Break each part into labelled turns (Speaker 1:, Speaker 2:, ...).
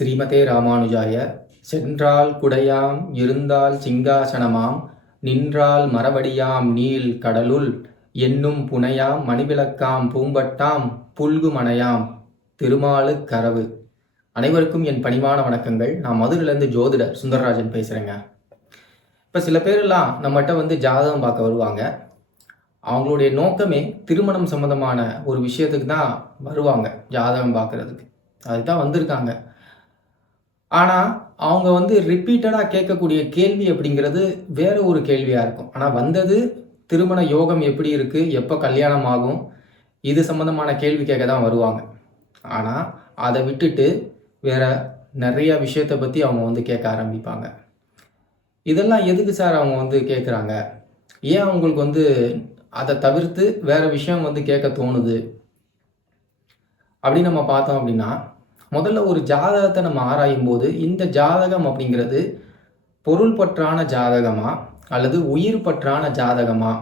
Speaker 1: ஸ்ரீமதே ராமானுஜாய சென்றால் குடையாம் இருந்தால் சிங்காசனமாம் நின்றால் மரவடியாம் நீள் கடலுள் என்னும் புனையாம் மணிவிளக்காம் பூம்பட்டாம் புல்கு மனையாம் திருமாலு கரவு. அனைவருக்கும் என் பணிவான வணக்கங்கள். நான் மதுரையிலேருந்து ஜோதிடர் சுந்தரராஜன் பேசுகிறேங்க இப்போ சில பேரெல்லாம் நம்மகிட்ட வந்து ஜாதகம் பார்க்க வருவாங்க. அவங்களுடைய நோக்கமே திருமணம் சம்மந்தமான ஒரு விஷயத்துக்கு தான் வருவாங்க ஜாதகம் பார்க்குறதுக்கு. அதுக்கு தான் வந்திருக்காங்க. ஆனால் அவங்க வந்து ரிப்பீட்டடாக கேட்கக்கூடிய கேள்வி அப்படிங்கிறது வேற ஒரு கேள்வியாக இருக்கும். ஆனால் வந்தது திருமண யோகம் எப்படி இருக்குது எப்போ கல்யாணம் ஆகும்? இது சம்மந்தமான கேள்வி கேட்க தான் வருவாங்க. ஆனால் அதை விட்டுட்டு வேற நிறைய விஷயத்தை பற்றி அவங்க வந்து கேட்க ஆரம்பிப்பாங்க. இதெல்லாம் எதுக்கு சார் அவங்க வந்து கேட்குறாங்க ஏன் அவங்களுக்கு வந்து அதை தவிர்த்து வேற விஷயம் வந்து கேட்க தோணுது? அப்படின்னு நம்ம பார்த்தோம் அப்படின்னா முதல்ல ஒரு ஜாதகத்தை நம்ம ஆராயும் போது இந்த ஜாதகம் அப்படிங்கிறது பொருள் பற்றான ஜாதகமா அல்லது உயிர் பற்றான ஜாதகமா?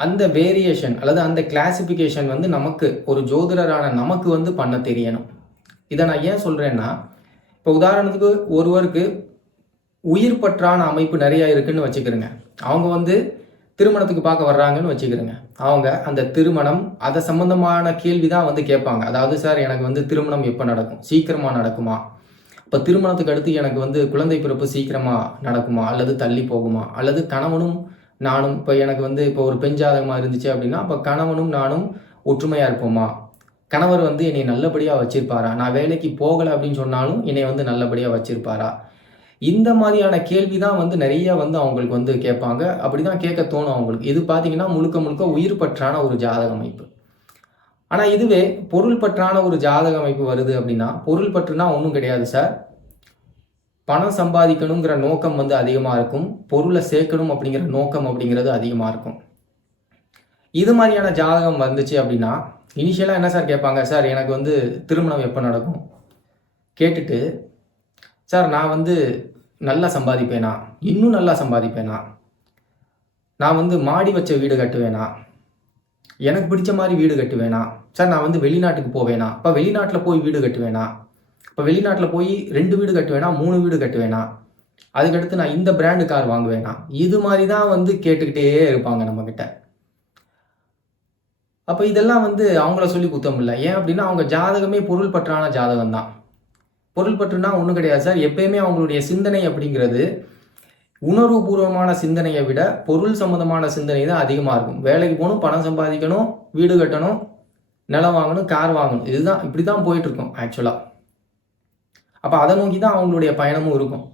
Speaker 1: அந்த வேரியேஷன் அல்லது அந்த கிளாசிஃபிகேஷன் வந்து நமக்கு ஒரு ஜோதிடரான நமக்கு வந்து பண்ண தெரியணும். இதை நான் ஏன் சொல்கிறேன்னா இப்போ உதாரணத்துக்கு ஒருவருக்கு உயிர் பற்றான அமைப்பு நிறையா இருக்குன்னு வச்சுக்கிறேங்க. அவங்க வந்து திருமணத்துக்கு பார்க்க வர்றாங்கன்னு வச்சுக்கிறேங்க. அவங்க அந்த திருமணம் அதை சம்மந்தமான கேள்வி தான் வந்து கேட்பாங்க. அதாவது சார் எனக்கு வந்து திருமணம் எப்போ நடக்கும்? சீக்கிரமாக நடக்குமா? இப்போ திருமணத்துக்கு அடுத்து எனக்கு வந்து குழந்தை பிறப்பு சீக்கிரமாக நடக்குமா? அல்லது தள்ளி போகுமா? அல்லது கணவனும் நானும் இப்போ எனக்கு வந்து இப்போ ஒரு பெண் ஜாதகமாக இருந்துச்சு அப்படின்னா இப்போ கணவனும் நானும் ஒற்றுமையாக இருப்போமா? கணவர் வந்து என்னை நல்லபடியாக வச்சுருப்பாரா? நான் வேலைக்கு போகலை அப்படின்னு சொன்னாலும் என்னை வந்து நல்லபடியாக வச்சுருப்பாரா? இந்த மாதிரியான கேள்வி தான் வந்து நிறைய வந்து அவங்களுக்கு வந்து கேட்பாங்க. அப்படி தான் கேட்க தோணும் அவங்களுக்கு. இது பார்த்தீங்கன்னா முழுக்க முழுக்க உயிர் பற்றான ஒரு ஜாதக அமைப்பு. ஆனால் இதுவே பொருள் பற்றான ஒரு ஜாதக அமைப்பு வருது அப்படின்னா பொருள் பற்றுனா ஒன்றும் கிடையாது சார். பணம் சம்பாதிக்கணுங்கிற நோக்கம் வந்து அதிகமாக இருக்கும். பொருளை சேர்க்கணும் அப்படிங்கிற நோக்கம் அப்படிங்கிறது அதிகமாக இருக்கும். இது மாதிரியான ஜாதகம் வந்துச்சு அப்படின்னா இனிஷியலாக என்ன சார் கேட்பாங்க? சார் எனக்கு வந்து திருமணம் எப்போ நடக்கும்? கேட்டுட்டு சார் நான் வந்து நல்லா சம்பாதிப்பேனா? இன்னும் நல்லா சம்பாதிப்பேனா? நான் வந்து மாடி வச்ச வீடு கட்டுவேனா? எனக்கு பிடிச்ச மாதிரி வீடு கட்டுவேனா? சார் நான் வந்து வெளிநாட்டுக்கு போவேனா? இப்போ வெளிநாட்டில் போய் வீடு கட்டுவேனா? இப்போ வெளிநாட்டில் போய் ரெண்டு வீடு கட்டுவேனா? மூணு வீடு கட்டுவேனா? அதுக்கடுத்து நான் இந்த பிராண்டு கார் வாங்குவேனா? இது மாதிரி தான் வந்து கேட்டுக்கிட்டே இருப்பாங்க நம்மக்கிட்ட அப்போ இதெல்லாம் வந்து அவங்கள சொல்லி குத்தம் இல்லை ஏன் அப்படின்னா அவங்க ஜாதகமே பொருள் பற்றான ஜாதகம் தான் பொருள் பற்றுனா ஒன்றும் கிடையாது சார். எப்பயுமே அவங்களுடைய சிந்தனை அப்படிங்கிறது உணர்வுபூர்வமான சிந்தனையை விட பொருள் சம்மந்தமான சிந்தனை தான் அதிகமாக இருக்கும். வேலைக்கு போகணும் பணம் சம்பாதிக்கணும் வீடு கட்டணும் நிலம் வாங்கணும் கார் வாங்கணும். இதுதான் இப்படி தான் போயிட்டுருக்கும் ஆக்சுவலாக அப்போ அதை நோக்கி தான் அவங்களுடைய பயணமும் இருக்கும்.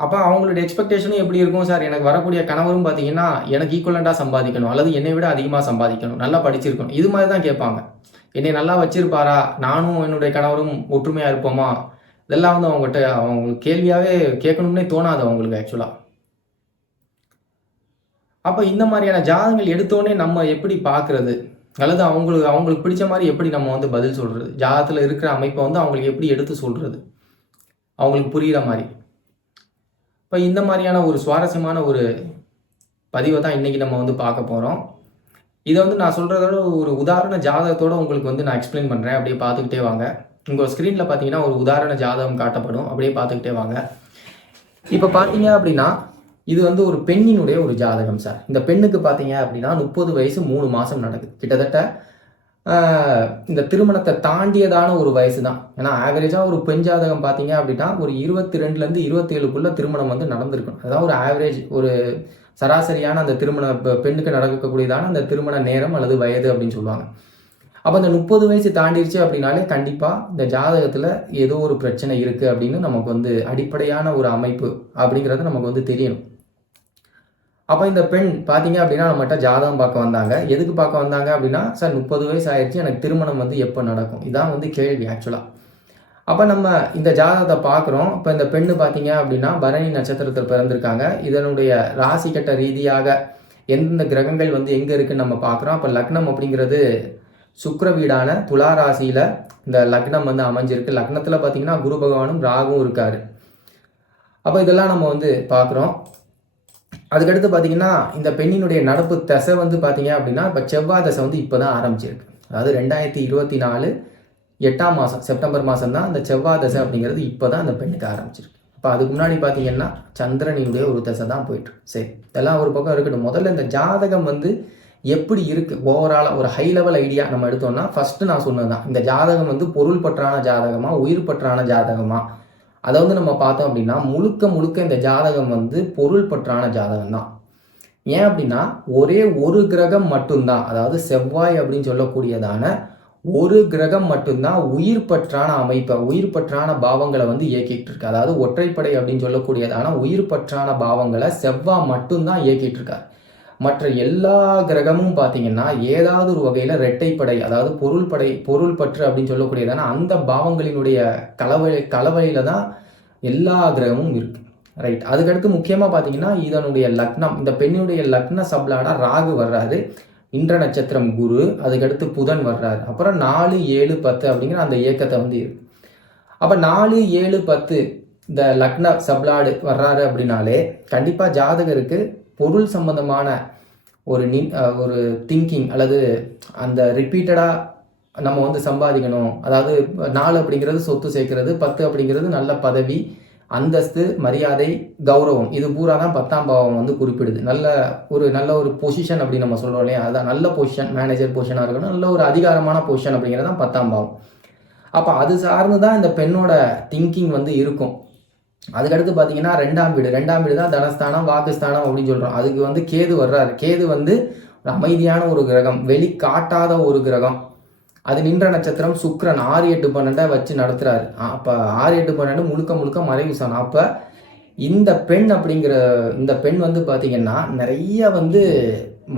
Speaker 1: அப்போ அவங்களோட எக்ஸ்பெக்டேஷனும் எப்படி இருக்கும் சார்? எனக்கு வரக்கூடிய கணவரும் பார்த்தீங்கன்னா எனக்கு ஈக்குவலண்டாக சம்பாதிக்கணும். அல்லது என்னை விட அதிகமாக சம்பாதிக்கணும். நல்லா படிச்சிருக்கணும். இது மாதிரி தான் கேட்பாங்க. என்னை நல்லா வச்சிருப்பாரா? நானும் என்னுடைய கணவரும் ஒற்றுமையாக இருப்போமா? இதெல்லாம் வந்து அவங்ககிட்ட அவங்களுக்கு கேள்வியாகவே கேட்கணும்னே தோணாது அவங்களுக்கு ஆக்சுவலாக அப்போ இந்த மாதிரியான ஜாதகங்கள் எடுத்தோடனே நம்ம எப்படி பார்க்குறது அல்லது அவங்களுக்கு அவங்களுக்கு பிடிச்ச மாதிரி எப்படி நம்ம வந்து பதில் சொல்கிறது ஜாதகத்தில் இருக்கிற அமைப்பை வந்து அவங்களுக்கு எப்படி எடுத்து சொல்கிறது அவங்களுக்கு புரிகிற மாதிரி. இப்போ இந்த மாதிரியான ஒரு சுவாரஸ்யமான ஒரு பதிவை தான் இன்றைக்கி நம்ம வந்து பார்க்க போகிறோம் இதை வந்து நான் சொல்கிறதோட ஒரு உதாரண ஜாதகத்தோடு உங்களுக்கு வந்து நான் எக்ஸ்பிளைன் பண்ணுறேன் அப்படியே பார்த்துக்கிட்டே வாங்க. உங்கள் ஸ்க்ரீனில் பார்த்தீங்கன்னா ஒரு உதாரண ஜாதகம் காட்டப்படும். அப்படியே பார்த்துக்கிட்டே வாங்க. இப்போ பார்த்தீங்க அப்படின்னா இது வந்து ஒரு பெண்ணினுடைய ஒரு ஜாதகம் சார் இந்த பெண்ணுக்கு பார்த்தீங்க அப்படின்னா முப்பது வயசு மூணு மாதம் நடக்குது. கிட்டத்தட்ட இந்த திருமணத்தை தாண்டியதான ஒரு வயசு தான் ஏன்னா ஆவரேஜாக ஒரு பெண் ஜாதகம் பார்த்தீங்க அப்படின்னா ஒரு இருபத்தி ரெண்டுலேருந்து இருபத்தேழுக்குள்ளே திருமணம் வந்து நடந்திருக்கும். அதான் ஒரு ஆவரேஜ் ஒரு சராசரியான அந்த திருமண பெண்ணுக்கு நடக்கக்கூடியதான அந்த திருமண நேரம் அல்லது வயது அப்படின்னு சொல்லுவாங்க. அப்போ அந்த முப்பது வயசு தாண்டிடுச்சு அப்படின்னாலே கண்டிப்பாக இந்த ஜாதகத்தில் ஏதோ ஒரு பிரச்சனை இருக்குது அப்படின்னு நமக்கு வந்து அடிப்படையான ஒரு அமைப்பு அப்படிங்கிறது நமக்கு வந்து தெரியணும். அப்போ இந்த பெண் பார்த்தீங்க அப்படின்னா நம்மகிட்ட ஜாதகம் பார்க்க வந்தாங்க. எதுக்கு பார்க்க வந்தாங்க அப்படின்னா சார் முப்பது வயசு ஆயிடுச்சு எனக்கு திருமணம் வந்து எப்போ நடக்கும்? இதான் வந்து கேள்வி ஆக்சுவலாக அப்போ நம்ம இந்த ஜாதகத்தை பார்க்குறோம். இப்போ இந்த பெண்ணு பார்த்தீங்க அப்படின்னா பரணி நட்சத்திரத்தில் பிறந்திருக்காங்க. இதனுடைய ராசி கட்ட ரீதியாக எந்தெந்த கிரகங்கள் வந்து எங்கே இருக்குன்னு நம்ம பார்க்குறோம். அப்போ லக்னம் அப்படிங்கிறது சுக்கர வீடான துலா ராசியில் இந்த லக்னம் வந்து அமைஞ்சிருக்கு. லக்னத்தில் பார்த்தீங்கன்னா குரு பகவானும் ராகும் இருக்கார். அப்போ இதெல்லாம் நம்ம வந்து பார்க்குறோம். அதுக்கடுத்து பார்த்தீங்கன்னா இந்த பெண்ணினுடைய நடப்பு தசை வந்து பார்த்தீங்க அப்படின்னா இப்போ செவ்வாய் தசை வந்து இப்போ தான் ஆரம்பிச்சிருக்கு. அதாவது ரெண்டாயிரத்தி இருபத்தி நாலு எட்டாம் மாதம் செப்டம்பர் மாதம் தான் அந்த செவ்வாய் தசை அப்படிங்கிறது இப்போ தான் அந்த பெண்ணுக்கு ஆரம்பிச்சிருக்கு. இப்போ அதுக்கு முன்னாடி பார்த்தீங்கன்னா சந்திரனினுடைய ஒரு தசை தான் போயிட்டு சரி இதெல்லாம் ஒரு பக்கம் இருக்கட்டும். முதல்ல இந்த ஜாதகம் வந்து எப்படி இருக்குது ஓவராலாக ஒரு ஹை லெவல் ஐடியா நம்ம எடுத்தோம்னா ஃபஸ்ட்டு நான் சொன்னது தான் இந்த ஜாதகம் வந்து பொருள் பற்றான ஜாதகமாக உயிர் பற்றான ஜாதகமாக அதை வந்து நம்ம பார்த்தோம் அப்படின்னா முழுக்க முழுக்க இந்த ஜாதகம் வந்து பொருள் பற்றான ஜாதகம் தான். ஏன் அப்படின்னா ஒரே ஒரு கிரகம் மட்டும்தான் அதாவது செவ்வாய் அப்படின்னு சொல்லக்கூடியதான ஒரு கிரகம் மட்டும்தான் உயிர் பற்றான அமைப்பை உயிர் பற்றான பாவங்களை வந்து இயக்கிட்டு இருக்கு அதாவது ஒற்றைப்படை அப்படின்னு சொல்லக்கூடியதான உயிர் பற்றான பாவங்களை செவ்வாய் மட்டும்தான் இயக்கிட்டு இருக்காரு மற்ற எல்லா கிரகமும் பார்த்தீங்கன்னா ஏதாவது ஒரு வகையில் ரெட்டைப்படை அதாவது பொருள் படை பொருள் பற்று அப்படின்னு சொல்லக்கூடியதான அந்த பாவங்களினுடைய கலவை கலவையில தான் எல்லா கிரகமும் இருக்கு. ரைட் அதுக்கடுத்து முக்கியமாக பார்த்தீங்கன்னா இதனுடைய லக்னம். இந்த பெண்ணுடைய லக்ன சப்ளாடா ராகு வர்றாரு. இந்திர நட்சத்திரம் குரு அதுக்கடுத்து புதன் வர்றாரு. அப்புறம் நாலு ஏழு பத்து அப்படிங்கிற அந்த இயக்கத்தை வந்து இருக்கு. அப்போ நாலு ஏழு பத்து இந்த லக்ன சப்ளாடு வர்றாரு அப்படின்னாலே கண்டிப்பாக ஜாதகருக்கு பொருள் சம்பந்தமான ஒரு நி ஒரு திங்கிங் அல்லது அந்த ரிப்பீட்டடாக நம்ம வந்து சம்பாதிக்கணும். அதாவது நாலு அப்படிங்கிறது சொத்து சேர்க்கறது பத்து அப்படிங்கிறது நல்ல பதவி அந்தஸ்து மரியாதை கௌரவம். இது பூரா தான் பத்தாம் பாவம் வந்து குறிப்பிடுது. நல்ல ஒரு நல்ல ஒரு பொசிஷன் அப்படின்னு நம்ம சொல்கிறோம் இல்லையா? அதான் நல்ல பொசிஷன் மேனேஜர் பொசிஷனாக இருக்கணும் நல்ல ஒரு அதிகாரமான பொசிஷன் அப்படிங்கிறது தான் பத்தாம் பாவம். அப்போ அது சார்ந்து தான் இந்த பெண்ணோட திங்கிங் வந்து இருக்கும். அதுக்கடுத்து பார்த்தீங்கன்னா ரெண்டாம் வீடு. ரெண்டாம் வீடு தான் தனஸ்தானம் வாக்குஸ்தானம் அப்படின்னு சொல்கிறோம் அதுக்கு வந்து கேது வர்றாரு. கேது வந்து அமைதியான ஒரு கிரகம் வெளி காட்டாத ஒரு கிரகம். அது நின்ற நட்சத்திரம் சுக்ரன் ஆறு எட்டு பன்னெண்டை வச்சு நடத்துகிறாரு அப்போ ஆறு எட்டு பன்னெண்டு முழுக்க முழுக்க மறைவு சாணம். அப்போ இந்த பெண் அப்படிங்கிற இந்த பெண் வந்து பார்த்தீங்கன்னா நிறைய வந்து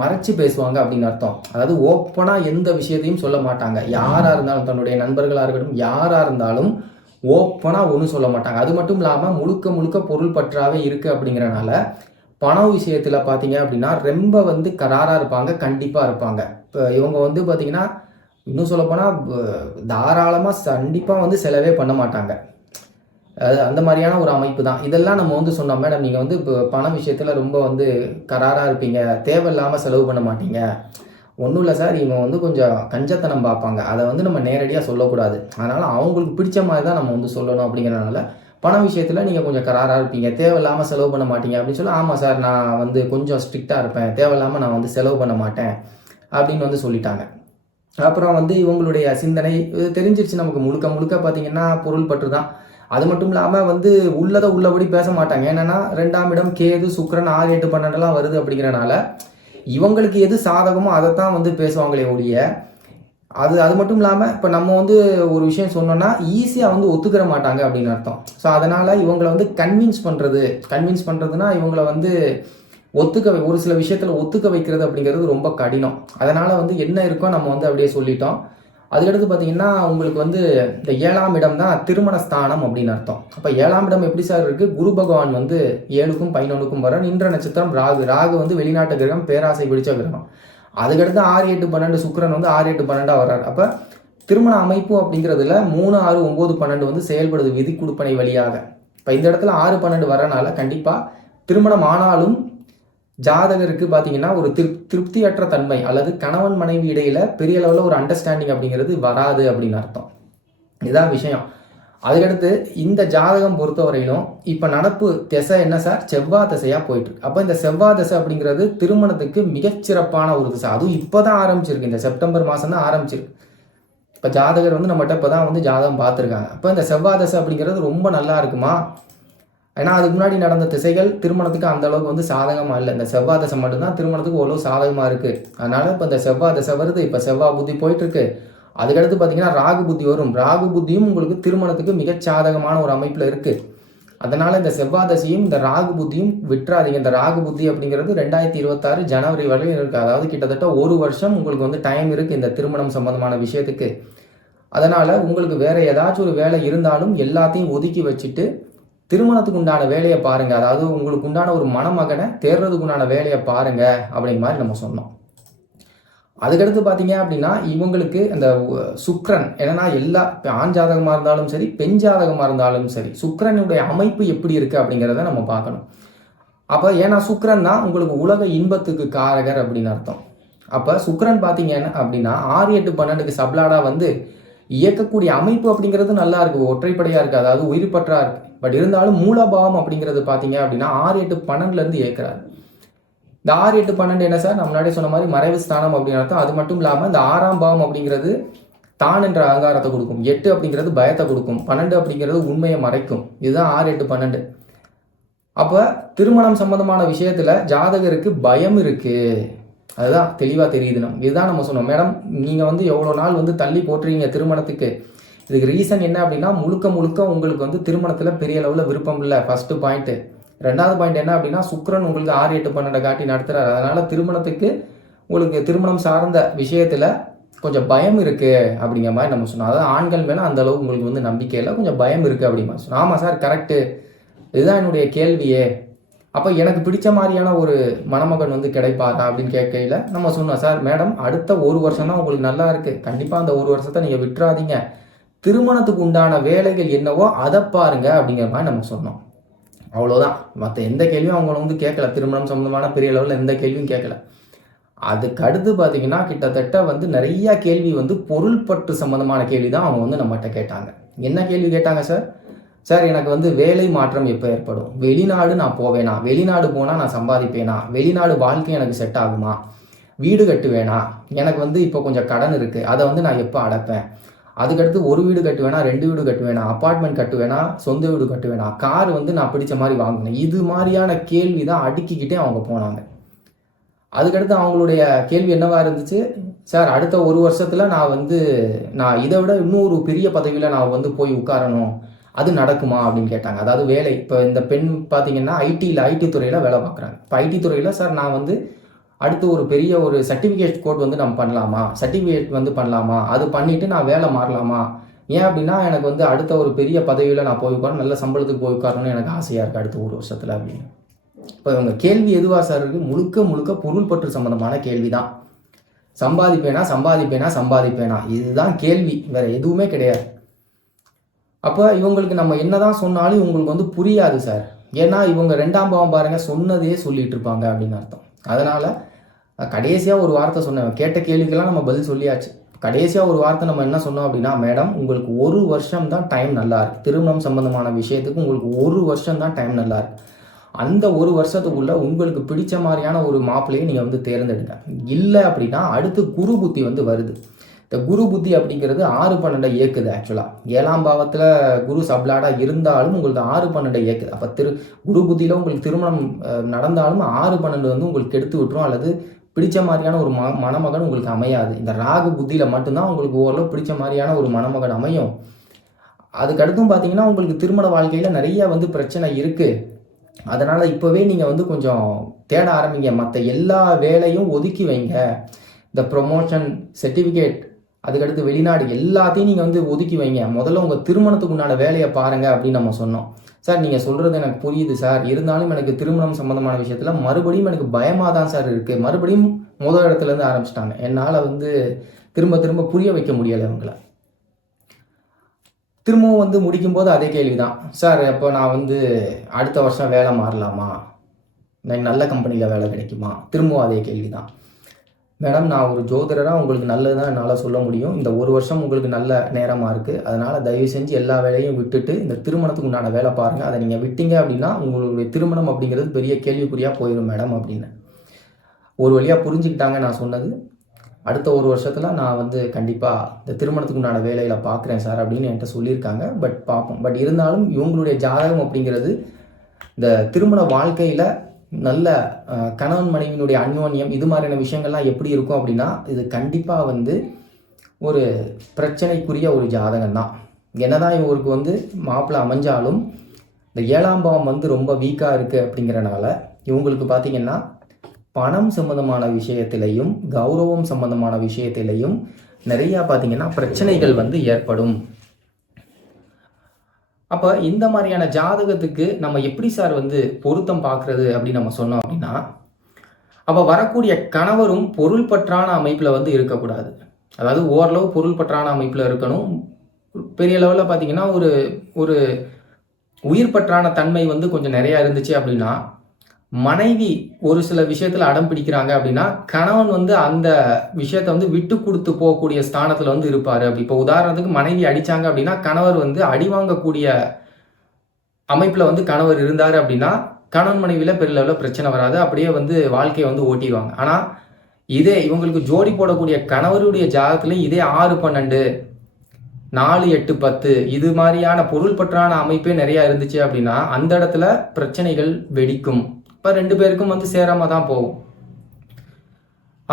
Speaker 1: மறைச்சு பேசுவாங்க அப்படின்னு அர்த்தம். அதாவது ஓப்பனாக எந்த விஷயத்தையும் சொல்ல மாட்டாங்க. யாராக இருந்தாலும் தன்னுடைய நண்பர்களாக இருக்கட்டும் யாராக இருந்தாலும் ஓப்பனாக ஒன்றும் சொல்ல மாட்டாங்க. அது மட்டும் இல்லாமல் முழுக்க முழுக்க பொருள் பற்றாவே இருக்குது அப்படிங்கிறனால பணம் விஷயத்தில் பார்த்தீங்க அப்படின்னா ரொம்ப வந்து கராராக இருப்பாங்க கண்டிப்பாக இருப்பாங்க. இப்போ இவங்க வந்து பார்த்தீங்கன்னா இன்னும் சொல்லப்போனால் தாராளமாக கண்டிப்பாக வந்து செலவே பண்ண மாட்டாங்க. அது அந்த மாதிரியான ஒரு அமைப்பு தான். இதெல்லாம் நம்ம வந்து சொன்னோம் மேடம். நீங்கள் வந்து இப்போ பண விஷயத்தில் ரொம்ப வந்து கராராக இருப்பீங்க. தேவையில்லாமல் செலவு பண்ண மாட்டீங்க. ஒன்றும் இல்லை சார். இவங்க வந்து கொஞ்சம் கஞ்சத்தனம் பார்ப்பாங்க. அதை வந்து நம்ம நேரடியாக சொல்லக்கூடாது. அதனால் அவங்களுக்கு பிடிச்ச மாதிரி தான் நம்ம வந்து சொல்லணும் அப்படிங்கிறனால பண விஷயத்தில் நீங்கள் கொஞ்சம் கராராக இருப்பீங்க. தேவையில்லாமல் செலவு பண்ண மாட்டீங்க அப்படின்னு சொல்லி ஆமாம் சார் நான் வந்து கொஞ்சம் ஸ்ட்ரிக்டாக இருப்பேன். தேவையில்லாமல் நான் வந்து செலவு பண்ண மாட்டேன். அப்படின்னு வந்து சொல்லிட்டாங்க. அப்புறம் வந்து இவங்களுடைய சிந்தனை தெரிஞ்சிருச்சு நமக்கு முழுக்க முழுக்க பார்த்தீங்கன்னா பொருள் பற்று தான். அது மட்டும் இல்லாமல் வந்து உள்ளதை உள்ளபடி பேச மாட்டாங்க. என்னென்னா ரெண்டாம் இடம் கேது சுக்கரன் ஆறு எட்டு பன்னெண்டுலாம் வருது அப்படிங்கிறனால இவங்களுக்கு எது சாதகமோ அதை தான் வந்து பேசுவாங்களே ஒழிய அது அது மட்டும் இல்லாமல் இப்போ நம்ம வந்து ஒரு விஷயம் சொன்னோன்னா ஈஸியாக வந்து ஒத்துக்கிற மாட்டாங்க அப்படின்னு அர்த்தம். ஸோ அதனால் இவங்களை வந்து கன்வின்ஸ் பண்ணுறது கன்வின்ஸ் பண்ணுறதுனா இவங்களை வந்து ஒத்துக்க ஒரு சில விஷயத்தில் ஒத்துக்க வைக்கிறது அப்படிங்கிறது ரொம்ப கடினம். அதனால் வந்து என்ன இருக்கோ நம்ம வந்து அப்படியே சொல்லிட்டோம். அதுக்கடுத்து பார்த்தீங்கன்னா உங்களுக்கு வந்து இந்த ஏழாம் இடம் தான் திருமண ஸ்தானம் அப்படின்னு அர்த்தம். அப்போ ஏழாம் இடம் எப்படி சார் இருக்குது குரு பகவான் வந்து ஏழுக்கும் பதினொன்றுக்கும் வர நின்ற நட்சத்திரம் ராகு. ராகு வந்து வெளிநாட்டு கிரகம் பேராசை பிடிச்ச கிரகம். அதுக்கடுத்து ஆறு எட்டு பன்னெண்டு சுக்கரன் வந்து ஆறு எட்டு பன்னெண்டாக வர்றார். அப்போ திருமண அமைப்பு அப்படிங்கிறதுல மூணு ஆறு ஒம்பது பன்னெண்டு வந்து செயல்படுது விதி கொடுப்பனை வழியாக. இப்போ இந்த இடத்துல ஆறு பன்னெண்டு வரனால கண்டிப்பாக திருமணம் ஆனாலும் ஜாதகருக்கு பார்த்தீங்கன்னா ஒரு திரு திருப்தியற்ற தன்மை அல்லது கணவன் மனைவி இடையில பெரிய லெவலில் ஒரு அண்டர்ஸ்டாண்டிங் அப்படிங்கிறது வராது அப்படின்னு அர்த்தம். இதுதான் விஷயம். அதுக்கடுத்து இந்த ஜாதகம் பொறுத்தவரையிலும் இப்போ நடப்பு திசை என்ன சார்? செவ்வாய் திசையாக போயிட்டுருக்கு. அப்போ இந்த செவ்வாய் திசை அப்படிங்கிறது திருமணத்துக்கு மிகச்சிறப்பான ஒரு திசை. அதுவும் இப்போ தான் ஆரம்பிச்சிருக்கு. இந்த செப்டம்பர் மாதம் தான் ஆரம்பிச்சிருக்கு. இப்போ ஜாதகர் வந்து நம்மகிட்ட இப்போ தான் வந்து ஜாதகம் பார்த்துருக்காங்க. அப்போ இந்த செவ்வாய் திசை அப்படிங்கிறது ரொம்ப நல்லா இருக்குமா? ஏன்னா அதுக்கு முன்னாடி நடந்த திசைகள் திருமணத்துக்கு அந்த அளவுக்கு வந்து சாதகமாக இல்லை. இந்த செவ்வாய் தசை மட்டும்தான் திருமணத்துக்கு ஓரளவு சாதகமாக இருக்குது அதனால் இப்போ இந்த செவ்வாய் தசை வருது இப்போ செவ்வாய் புத்தி போயிட்டுருக்கு. அதுக்கடுத்து பார்த்தீங்கன்னா ராகு புத்தி வரும். ராகு புத்தியும் உங்களுக்கு திருமணத்துக்கு மிகச் சாதகமான ஒரு அமைப்பில் இருக்குது அதனால் இந்த செவ்வாய் தசையும் இந்த ராகு புத்தியும் விட்டுறாதீங்க. இந்த ராகு புத்தி அப்படிங்கிறது ரெண்டாயிரத்தி இருபத்தாறு ஜனவரி வரையும் இருக்குது அதாவது கிட்டத்தட்ட ஒரு வருஷம் உங்களுக்கு வந்து டைம் இருக்குது இந்த திருமணம் சம்மந்தமான விஷயத்துக்கு. அதனால் உங்களுக்கு வேறு ஏதாச்சும் ஒரு வேலை இருந்தாலும் எல்லாத்தையும் ஒதுக்கி வச்சுட்டு திருமணத்துக்கு உண்டான வேலையை பாருங்க. அதாவது உங்களுக்கு உண்டான ஒரு மணமகனை தேர்றதுக்கு உண்டான வேலையை பாருங்க அப்படிங்கிற மாதிரி நம்ம சொன்னோம். அதுக்கடுத்து பார்த்தீங்க அப்படின்னா இவங்களுக்கு அந்த சுக்ரன் என்னன்னா எல்லா ஆண் ஜாதகமாக இருந்தாலும் சரி பெண் ஜாதகமாக இருந்தாலும் சரி சுக்ரனுடைய அமைப்பு எப்படி இருக்குது அப்படிங்கிறத நம்ம பார்க்கணும். அப்போ ஏன்னா சுக்ரன் தான் உங்களுக்கு உலக இன்பத்துக்கு காரகர் அப்படின்னு அர்த்தம். அப்போ சுக்ரன் பார்த்தீங்க அப்படின்னா ஆறு எட்டு பன்னெண்டுக்கு சப்லாடாக வந்து இயக்கக்கூடிய அமைப்பு அப்படிங்கிறது நல்லா இருக்கு. ஒற்றைப்படையாக இருக்குது அதாவது உயிர்பற்றா இருக்கு. பட் இருந்தாலும் மூலபாவம் அப்படிங்கிறது பார்த்தீங்க அப்படின்னா ஆறு எட்டு பன்னெண்டுலேருந்து ஏற்கிறார் இந்த ஆறு எட்டு பன்னெண்டு என்ன சார்? நான் முன்னாடி சொன்ன மாதிரி மறைவு ஸ்தானம் அப்படின்னு அர்த்தம். அது மட்டும் இல்லாமல் இந்த ஆறாம் பாவம் அப்படிங்கிறது தான் என்ற அகங்காரத்தை கொடுக்கும். எட்டு அப்படிங்கிறது பயத்தை கொடுக்கும். பன்னெண்டு அப்படிங்கிறது உண்மையை மறைக்கும். இதுதான் ஆறு எட்டு பன்னெண்டு. அப்போ திருமணம் சம்பந்தமான விஷயத்தில் ஜாதகருக்கு பயம் இருக்குது அதுதான் தெளிவாக தெரியுது நம்ம இதுதான் நம்ம சொன்னோம். மேடம் நீங்கள் வந்து எவ்வளோ நாள் வந்து தள்ளி போட்டுறீங்க திருமணத்துக்கு? இதுக்கு ரீசன் என்ன அப்படின்னா முழுக்க முழுக்க உங்களுக்கு வந்து திருமணத்தில் பெரிய அளவில் விருப்பம் இல்லை. ஃபஸ்ட்டு பாயிண்ட்டு ரெண்டாவது பாயிண்ட் என்ன அப்படின்னா சுக்கரன் உங்களுக்கு ஆறு எட்டு பன்னெண்டை காட்டி நடத்துகிறார் அதனால் திருமணத்துக்கு உங்களுக்கு திருமணம் சார்ந்த விஷயத்தில் கொஞ்சம் பயம் இருக்குது அப்படிங்கிற மாதிரி நம்ம சொன்னோம். அதாவது ஆண்கள் மேலே அந்த அளவுக்கு உங்களுக்கு வந்து நம்பிக்கை இல்லை கொஞ்சம் பயம் இருக்குது அப்படிமா சொன்னோம். ஆமாம் சார் கரெக்டு இதுதான் என்னுடைய கேள்வியே. அப்போ எனக்கு பிடிச்ச மாதிரியான ஒரு மணமகன் வந்து கிடைப்பாரா அப்படின்னு கேட்கையில் நம்ம சொன்னோம். சார் மேடம் அடுத்த ஒரு வருஷம் தான் உங்களுக்கு நல்லா இருக்குது கண்டிப்பாக அந்த ஒரு வருஷத்தை நீங்கள் விட்டுறாதீங்க. திருமணத்துக்கு உண்டான வேலைகள் என்னவோ அதை பாருங்க அப்படிங்கிற மாதிரி நம்ம சொன்னோம். அவ்வளோதான் மற்ற எந்த கேள்வியும் அவங்க வந்து கேட்கல. திருமணம் சம்மந்தமான பெரிய லெவலில் எந்த கேள்வியும் கேட்கல. அதுக்கு அடுத்து பார்த்தீங்கன்னா கிட்டத்தட்ட வந்து நிறையா கேள்வி வந்து பொருள்பற்று சம்மந்தமான கேள்வி தான் அவங்க வந்து நம்மகிட்ட கேட்டாங்க. என்ன கேள்வி கேட்டாங்க சார் சார் எனக்கு வந்து வேலை மாற்றம் எப்போ ஏற்படும்? வெளிநாடு நான் போவேனா? வெளிநாடு போனால் நான் சம்பாதிப்பேனா? வெளிநாடு வாழ்க்கை எனக்கு செட் ஆகுமா? வீடு கட்டுவேனா? எனக்கு வந்து இப்போ கொஞ்சம் கடன் இருக்குது அதை வந்து நான் எப்போ அடைப்பேன்? அதுக்கடுத்து ஒரு வீடு கட்டுவேனா ரெண்டு வீடு கட்டுவேனா அப்பார்ட்மெண்ட் கட்டுவேனா சொந்த வீடு கட்டுவேனா கார் வந்து நான் பிடிச்ச மாதிரி வாங்கினேன் இது மாதிரியான கேள்வி தான் அடுக்கிக்கிட்டே அவங்க போனாங்க. அதுக்கடுத்து அவங்களுடைய கேள்வி என்னவா இருந்துச்சு? சார் அடுத்த ஒரு வருஷத்துல நான் வந்து நான் இதை விட இன்னொரு பெரிய பதவியில் நான் வந்து போய் உட்காரணும். அது நடக்குமா அப்படின்னு கேட்டாங்க. அதாவது வேலை இப்போ இந்த பெண் பார்த்தீங்கன்னா ஐடியில் ஐடி துறையில் வேலை பார்க்குறாங்க. இப்போ ஐடி துறையில் சார் நான் வந்து அடுத்து ஒரு பெரிய ஒரு சர்டிஃபிகேட் கோட் வந்து நம்ம பண்ணலாமா? சர்டிஃபிகேட் வந்து பண்ணலாமா? அது பண்ணிவிட்டு நான் வேலை மாறலாமா? ஏன் அப்படின்னா எனக்கு வந்து அடுத்த ஒரு பெரிய பதவியில் நான் போய் உட்காரணும் நல்ல சம்பளத்துக்கு போய் உட்காரணும்னு எனக்கு ஆசையாக இருக்குது அடுத்த ஒரு வருஷத்தில் அப்படின்னு. இப்போ இவங்க கேள்வி எதுவாக சார் இருக்குது முழுக்க முழுக்க பொருள் பற்று சம்மந்தமான கேள்வி தான் சம்பாதிப்பேனா சம்பாதிப்பேனா சம்பாதிப்பேனா? இதுதான் கேள்வி. வேறு எதுவுமே கிடையாது. அப்போ இவங்களுக்கு நம்ம என்ன தான் சொன்னாலும் இவங்களுக்கு வந்து புரியாது சார். ஏன்னா இவங்க ரெண்டாம் பாவம் பாருங்க சொன்னதே சொல்லிகிட்டு இருப்பாங்க அப்படின்னு அர்த்தம். அதனால் கடைசியாக ஒரு வார்த்தை சொன்னேன். கேட்ட கேள்விக்கெல்லாம் நம்ம பதில் சொல்லியாச்சு. கடைசியாக ஒரு வார்த்தை நம்ம என்ன சொன்னோம் அப்படின்னா மேடம் உங்களுக்கு ஒரு வருஷம் தான் டைம் நல்லா இருக்குது திருமணம் சம்பந்தமான விஷயத்துக்கு உங்களுக்கு ஒரு வருஷம் தான் டைம் நல்லா இருக்குது அந்த ஒரு வருஷத்துக்குள்ளே உங்களுக்கு பிடிச்ச மாதிரியான ஒரு மாப்பிள்ளையை நீங்கள் வந்து தேர்ந்தெடுங்க. இல்லை அப்படின்னா அடுத்து குரு புத்தி வந்து வருது. இந்த குரு புத்தி அப்படிங்கிறது ஆறு பன்னெண்டை இயக்குது ஆக்சுவலாக ஏழாம் பாவத்தில் குரு சப்லாடாக இருந்தாலும் உங்களுக்கு ஆறு பன்னெண்டை இயக்குது. அப்போ திரு குரு புத்தியில் உங்களுக்கு திருமணம் நடந்தாலும் ஆறு பன்னெண்டு வந்து உங்களுக்கு கெடுத்து விட்டுரும். அல்லது பிடிச்ச மாதிரியான ஒரு ம மணமகன் உங்களுக்கு அமையாது. இந்த ராகு புத்தியில் மட்டும்தான் உங்களுக்கு ஓரளவு பிடிச்ச மாதிரியான ஒரு மணமகன் அமையும். அதுக்கடுத்தும் பார்த்தீங்கன்னா உங்களுக்கு திருமண வாழ்க்கையில் நிறைய வந்து பிரச்சனை இருக்குது அதனால் இப்போவே நீங்கள் வந்து கொஞ்சம் தேட ஆரம்பிங்க. மற்ற எல்லா வேலையும் ஒதுக்கி வைங்க. இந்த ப்ரொமோஷன் சர்டிஃபிகேட் அதுக்கடுத்து வெளிநாடு எல்லாத்தையும் நீங்கள் வந்து ஒதுக்கி வைங்க. முதல்ல உங்கள் திருமணத்துக்கு உண்டான வேலையை பாருங்கள் அப்படின்னு நம்ம சொன்னோம். சார் நீங்கள் சொல்கிறது எனக்கு புரியுது சார். இருந்தாலும் எனக்கு திருமணம் சம்மந்தமான விஷயத்தில் மறுபடியும் எனக்கு பயமாக தான் சார் இருக்குது மறுபடியும் முதல் இடத்துலேருந்து ஆரம்பிச்சிட்டாங்க. என்னால் வந்து திரும்ப திரும்ப புரிய வைக்க முடியலை அவங்கள திரும்பவும் வந்து முடிக்கும்போது அதே கேள்வி தான் சார் இப்போ நான் வந்து அடுத்த வருஷம் வேலை மாறலாமா? எனக்கு நல்ல கம்பெனியில் வேலை கிடைக்குமா? திரும்பவும் அதே கேள்வி தான் மேடம் நான் ஒரு ஜோதிடராக உங்களுக்கு நல்லது தான் என்னால் சொல்ல முடியும். இந்த ஒரு வருஷம் உங்களுக்கு நல்ல நேரமாக இருக்குது அதனால் தயவு செஞ்சு எல்லா வேலையும் விட்டுட்டு இந்த திருமணத்துக்கு உண்டான வேலை பாருங்கள் அதை நீங்கள் விட்டீங்க அப்படின்னா உங்களுடைய திருமணம் அப்படிங்கிறது பெரிய கேள்விக்குறியாக போயிடும் மேடம் அப்படின்னு. ஒரு வழியாக புரிஞ்சுக்கிட்டாங்க நான் சொன்னது. அடுத்த ஒரு வருஷத்தில் நான் வந்து கண்டிப்பாக இந்த திருமணத்துக்கு உண்டான வேலையில் பார்க்குறேன் சார் அப்படின்னு என்கிட்ட சொல்லியிருக்காங்க. பட் பார்ப்போம் பட் இருந்தாலும் இவங்களுடைய ஜாதகம் அப்படிங்கிறது இந்த திருமண வாழ்க்கையில் நல்ல கணவன் மனைவியினுடைய அந்யோன்யம் இது மாதிரியான விஷயங்கள்லாம் எப்படி இருக்கும் அப்படின்னா இது கண்டிப்பாக வந்து ஒரு பிரச்சனைக்குரிய ஒரு ஜாதகம் தான் என்னதான் இவருக்கு வந்து மாப்பிள்ளை அமைஞ்சாலும் இந்த ஏழாம் பாவம் வந்து ரொம்ப வீக்காக இருக்குது அப்படிங்கிறனால இவங்களுக்கு பார்த்தீங்கன்னா பணம் சம்மந்தமான விஷயத்திலையும் கௌரவம் சம்மந்தமான விஷயத்திலையும் நிறையா பார்த்திங்கன்னா பிரச்சனைகள் வந்து ஏற்படும். அப்போ இந்த மாதிரியான ஜாதகத்துக்கு நம்ம எப்படி சார் வந்து பொருத்தம் பார்க்குறது அப்படின்னு நம்ம சொன்னோம் அப்படின்னா அப்போ வரக்கூடிய கணவரும் பொருள் பற்றான அமைப்பில் வந்து இருக்கக்கூடாது. அதாவது ஓரளவு பொருள் பற்றான அமைப்பில் இருக்கணும். பெரிய லெவலில் பார்த்தீங்கன்னா ஒரு ஒரு உயிர் பற்றான தன்மை வந்து கொஞ்சம் நிறையா இருந்துச்சு அப்படின்னா மனைவி ஒரு சில விஷயத்துல அடம் பிடிக்கிறாங்க அப்படின்னா கணவன் வந்து அந்த விஷயத்த வந்து விட்டு கொடுத்து போகக்கூடிய ஸ்தானத்துல வந்து இருப்பாரு. அப்படி இப்போ உதாரணத்துக்கு மனைவி அடிச்சாங்க அப்படின்னா கணவர் வந்து அடி வாங்கக்கூடிய அமைப்புல வந்து கணவர் இருந்தாரு அப்படின்னா கணவன் மனைவியில பெரிய லெவலில் பிரச்சனை வராது. அப்படியே வந்து வாழ்க்கையை வந்து ஓட்டிடுவாங்க. ஆனா இதே இவங்களுக்கு ஜோடி போடக்கூடிய கணவருடைய ஜாதகத்துல இதே ஆறு பன்னெண்டு நாலு எட்டு பத்து இது மாதிரியான பொருள் பற்றான அமைப்பே நிறைய இருந்துச்சு அப்படின்னா அந்த இடத்துல பிரச்சனைகள் வெடிக்கும். இப்போ ரெண்டு பேருக்கும் வந்து சேராம தான் போகும்.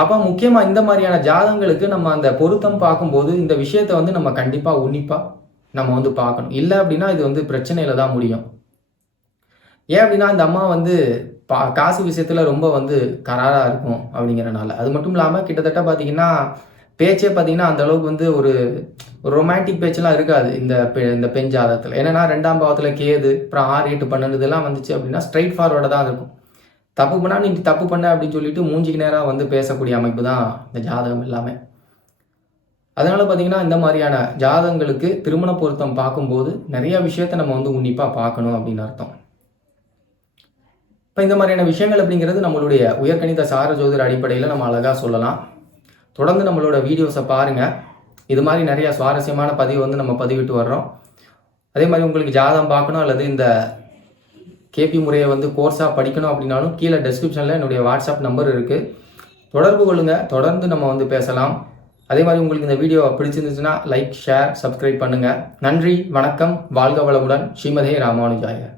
Speaker 1: அப்போ முக்கியமாக இந்த மாதிரியான ஜாதகங்களுக்கு நம்ம அந்த பொருத்தம் பார்க்கும்போது இந்த விஷயத்தை வந்து நம்ம கண்டிப்பாக உன்னிப்பாக நம்ம வந்து பார்க்கணும். இல்லை அப்படின்னா இது வந்து பிரச்சனையில் தான் முடியும். ஏன் அப்படின்னா இந்த அம்மா வந்து பா காசு விஷயத்தில் ரொம்ப வந்து கராராக இருக்கும் அப்படிங்கிறனால. அது மட்டும் இல்லாமல் கிட்டத்தட்ட பார்த்தீங்கன்னா பேச்சே பார்த்தீங்கன்னா அந்த அளவுக்கு வந்து ஒரு ரொமான்டிக் பேச்செல்லாம் இருக்காது இந்த பெ இந்த பெண் ஜாதகத்தில். என்னன்னா ரெண்டாம் பாவத்தில் கேது அப்புறம் ஆறு எட்டு பன்னெண்டு இதெல்லாம் வந்துச்சு அப்படின்னா ஸ்ட்ரைட் ஃபார்வர்டாக தான் இருக்கும். தப்பு பண்ணால் நீ தப்பு பண்ண அப்படின்னு சொல்லிட்டு மூஞ்சிக்கு நேராக வந்து பேசக்கூடிய அமைப்பு தான் இந்த ஜாதகம் எல்லாமே. அதனால் பார்த்தீங்கன்னா இந்த மாதிரியான ஜாதகங்களுக்கு திருமண பொருத்தம் பார்க்கும்போது நிறைய விஷயத்த நம்ம வந்து உன்னிப்பாக பார்க்கணும் அப்படின்னு அர்த்தம். இப்போ இந்த மாதிரியான விஷயங்கள் அப்படிங்கிறது நம்மளுடைய உயர்கணித சார ஜோதிட அடிப்படையில் நம்ம அழகாக சொல்லலாம். தொடர்ந்து நம்மளோட வீடியோஸை பாருங்கள் இது மாதிரி நிறைய சுவாரஸ்யமான பதிவு வந்து நம்ம பதிவிட்டு வர்றோம். அதே மாதிரி உங்களுக்கு ஜாதகம் பார்க்கணும் அல்லது இந்த கேபி முறையை வந்து கோர்ஸாக படிக்கணும் அப்படின்னாலும் கீழே டெஸ்கிரிப்ஷனில் என்னுடைய வாட்ஸ்அப் நம்பர் இருக்குது தொடர்பு கொள்ளுங்கள் தொடர்ந்து நம்ம வந்து பேசலாம். அதே மாதிரி உங்களுக்கு இந்த வீடியோ பிடிச்சிருந்துச்சுன்னா லைக் ஷேர் சப்ஸ்கிரைப் பண்ணுங்கள் நன்றி வணக்கம். வாழ்க வளமுடன். ஸ்ரீமதே ராமானுஜாயர்